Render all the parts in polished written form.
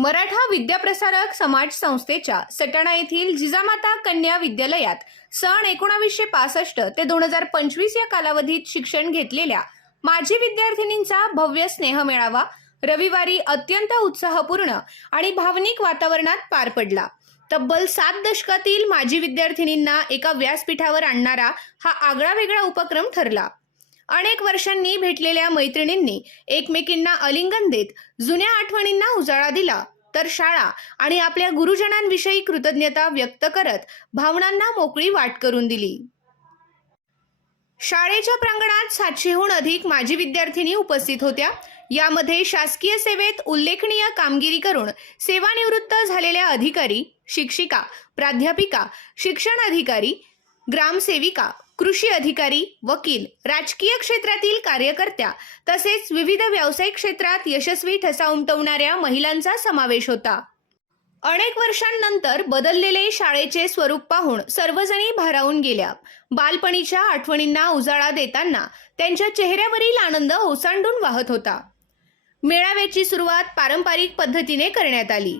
मराठा विद्याप्रसारक समाज संस्थेच्या सटाणा येथील जिजामाता कन्या विद्यालयात सन 1965 ते 2025 या कालावधीत शिक्षण घेतलेल्या माजी विद्यार्थिनींचा भव्य स्नेहमेळावा रविवारी अत्यंत उत्साहपूर्ण आणि भावनिक वातावरणात पार पडला। तब्बल 7 दशकातील माजी विद्यार्थिनींना एका व्यासपीठावर आणणारा हा आगळावेगळा उपक्रम ठरला। अनेक वर्षांनी भेटलेल्या मैत्रिणींनी एकमेकींना आलिंगन देत जुन्या आठवणींना उजाळा दिला, तर शाळा आणि आपल्या गुरुजनांविषयी कृतज्ञता व्यक्त करत भावनांना मोकळी वाट करून दिली। शाळेच्या प्रांगणात 700हून अधिक माजी विद्यार्थिनी उपस्थित होत्या। यामध्ये शासकीय सेवेत उल्लेखनीय कामगिरी करून सेवानिवृत्त झालेल्या अधिकारी, शिक्षिका, प्राध्यापिका, शिक्षण अधिकारी, ग्रामसेविका, कृषी अधिकारी, वकील, राजकीय क्षेत्रातील कार्यकर्त्या तसेच विविध व्यावसायिक क्षेत्रात यशस्वी ठसा उमटवणाऱ्या महिलांचा समावेश होता। अनेक वर्षांनंतर बदललेले शाळेचे स्वरूप पाहून सर्वजणी भारावून गेल्या। बालपणीच्या आठवणींना उजाळा देताना त्यांच्या चेहऱ्यावरील आनंद ओसांडून वाहत होता। मेळाव्याची सुरुवात पारंपरिक पद्धतीने करण्यात आली।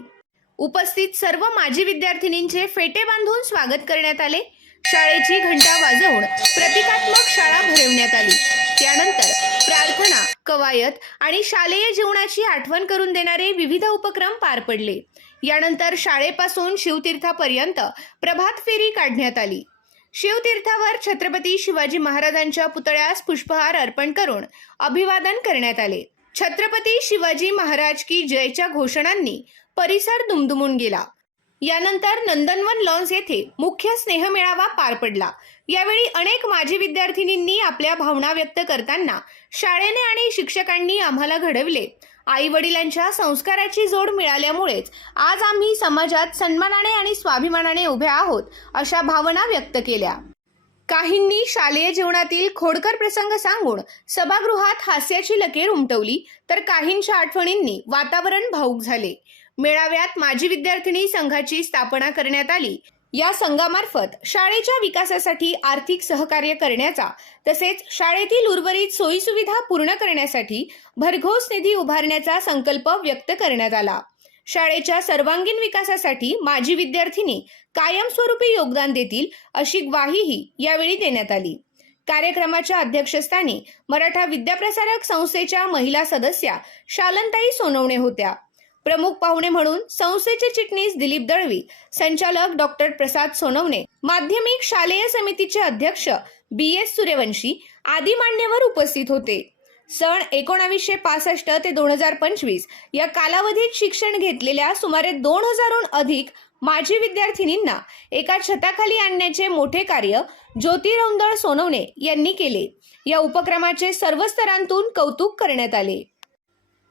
उपस्थित सर्व माजी विद्यार्थिनींचे फेटे बांधून स्वागत करण्यात आले। शाळेची घंटा वाजवून प्रतिकात्मक शाळा भरवण्यात आली। त्यानंतर प्रार्थना, कवायत आणि शालेय जीवनाची आठवण करून देणारे विविध उपक्रम पार पडले। यानंतर शाळेपासून शिवतीर्थापर्यंत प्रभात फेरी काढण्यात आली। शिवतीर्थावर छत्रपती शिवाजी महाराजांच्या पुतळ्यास पुष्पहार अर्पण करून अभिवादन करण्यात आले। छत्रपती शिवाजी महाराज की जयच्या घोषणांनी परिसर दुमदुमून गेला। यानंतर नंदनवन लॉन्स येथे मुख्य स्नेहमेळावा पार पडला। यावेळी अनेक माजी विद्यार्थिनींनी आपल्या भावना व्यक्त करताना शाळेने आणि शिक्षकांनी आम्हाला घडवले, आई वडिलांच्या संस्काराची जोड मिळाल्यामुळेच आज आम्ही समाजात सन्मानाने आणि स्वाभिमानाने उभ्या आहोत, अशा भावना व्यक्त केल्या। काहींनी शालेय जीवनातील खोडकर प्रसंग सांगून सभागृहात हास्याची लकीर उमटवली, तर काहींच्या आठवणींनी वातावरण भावूक झाले। मेळाव्यात माजी विद्यार्थिनी संघाची स्थापना करण्यात आली। या संघामार्फत शाळेच्या विकासासाठी आर्थिक सहकार्य करण्याचा तसेच शाळेतील उर्वरित सोयीसुविधा पूर्ण करण्यासाठी भरघोस निधी उभारण्याचा संकल्प व्यक्त करण्यात आला। शाळेच्या सर्वांगीण विकासासाठी माजी विद्यार्थिनी कायमस्वरूपी योगदान देतील अशी ग्वाहीही यावेळी देण्यात आली। कार्यक्रमाच्या अध्यक्षस्थानी मराठा विद्याप्रसारक संस्थेच्या महिला सदस्या शालनताई सोनवणे होत्या। प्रमुख पाहुणे म्हणून संस्थेचे चिटणीस दिलीप दळवी, संचालक डॉक्टर प्रसाद सोनवणे, माध्यमिक शालेय समितीचे अध्यक्ष BS सूर्यवंशी आदी मान्यवर उपस्थित होते। सन 1965 ते 2025 या कालावधीत शिक्षण घेतलेल्या सुमारे 2000हून अधिक माजी विद्यार्थिनींना एका छताखाली आणण्याचे मोठे कार्य ज्योती रौंदळ सोनवणे यांनी केले। या उपक्रमाचे सर्व स्तरांतून कौतुक करण्यात आले।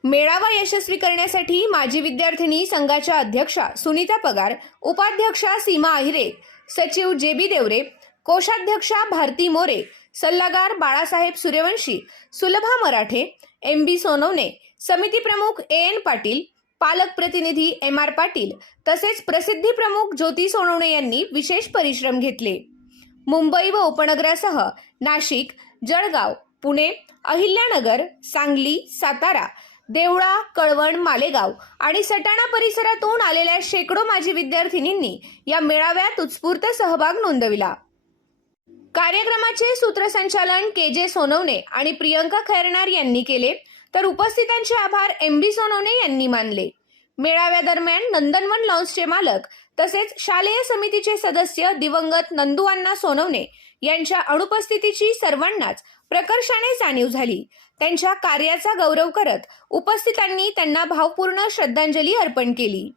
मेळावा यशस्वी करण्यासाठी माजी विद्यार्थिनी संघाच्या अध्यक्षा सुनीता पगार, उपाध्यक्षा सीमा आहिरे, सचिव JB देवरे, कोषाध्यक्षा भारती मोरे, सल्लागार बाळासाहेब सूर्यवंशी, सुलभा मराठे, MB सोनवणे, समिती प्रमुख AN पाटील, पालक प्रतिनिधी MR पाटील तसेच प्रसिद्धी प्रमुख ज्योती सोनवणे यांनी विशेष परिश्रम घेतले। मुंबई व उपनगरासह नाशिक, जळगाव, पुणे, अहिल्यानगर, सांगली, सातारा, देवळा, कळवण, मालेगाव आणि सटाणा परिसरातून आलेल्या शेकडो माजी विद्यार्थिनींनी या मेळाव्यात उत्स्फूर्त सहभाग नोंदविला। कार्यक्रमाचे सूत्रसंचालन KJ सोनवणे आणि प्रियंका खैरनार यांनी केले, तर उपस्थितांचे आभार MB सोनवणे यांनी मानले। मेळाव्यादरम्यान नंदनवन लॉन्सचे मालक तसेच शालेय समितीचे सदस्य दिवंगत नंदुअण्णा सोनवणे यांच्या अनुपस्थितीची सर्वांनाच प्रकर्षाने जाणीव झाली। त्यांच्या कार्याचा गौरव करत उपस्थितांनी त्यांना भावपूर्ण श्रद्धांजली अर्पण केली।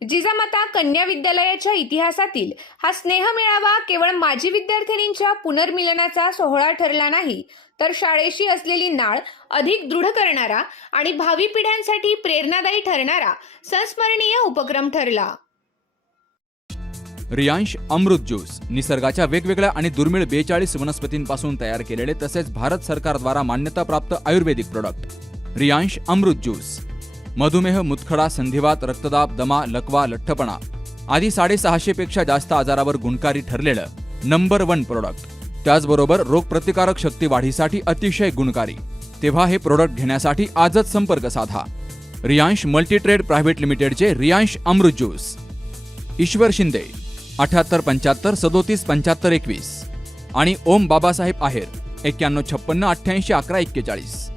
जिजामाता कन्या विद्यालयाच्या इतिहासातील हा स्नेहमेळावा केवळ माजी विद्यार्थिनींच्या पुनर्मिलनाचा सोहळा ठरला नाही, तर शाळेशी असलेली नाळ अधिक दृढ करणारा आणि भावी पिढ्यांसाठी प्रेरणादायी ठरणारा संस्मरणीय उपक्रम ठरला। रियांश अमृत ज्यूस निसर्गाच्या वेगवेगळ्या आणि दुर्मिळ 42 वनस्पतींपासून तयार केलेले तसेच भारत सरकारद्वारा मान्यताप्राप्त आयुर्वेदिक प्रोडक्ट। रियांश अमृत ज्यूस मधुमेह, मुतखडा, संधिवात, रक्तदाब, दमा, लकवा, लठ्ठपणा आदी 650 पेक्षा जास्त आजारावर गुणकारी ठरलेलं नंबर 1 प्रोडक्ट। त्याचबरोबर रोगप्रतिकारक शक्ती वाढीसाठी अतिशय गुणकारी। तेव्हा हे प्रोडक्ट घेण्यासाठी आजच संपर्क साधा। रियांश मल्टीट्रेड प्रायव्हेट लिमिटेडचे रियांश अमृत ज्यूस. ईश्वर शिंदे 7875 37 75 21 आणि ओम बाबासाहेब आहेर 91 56 88 11 41.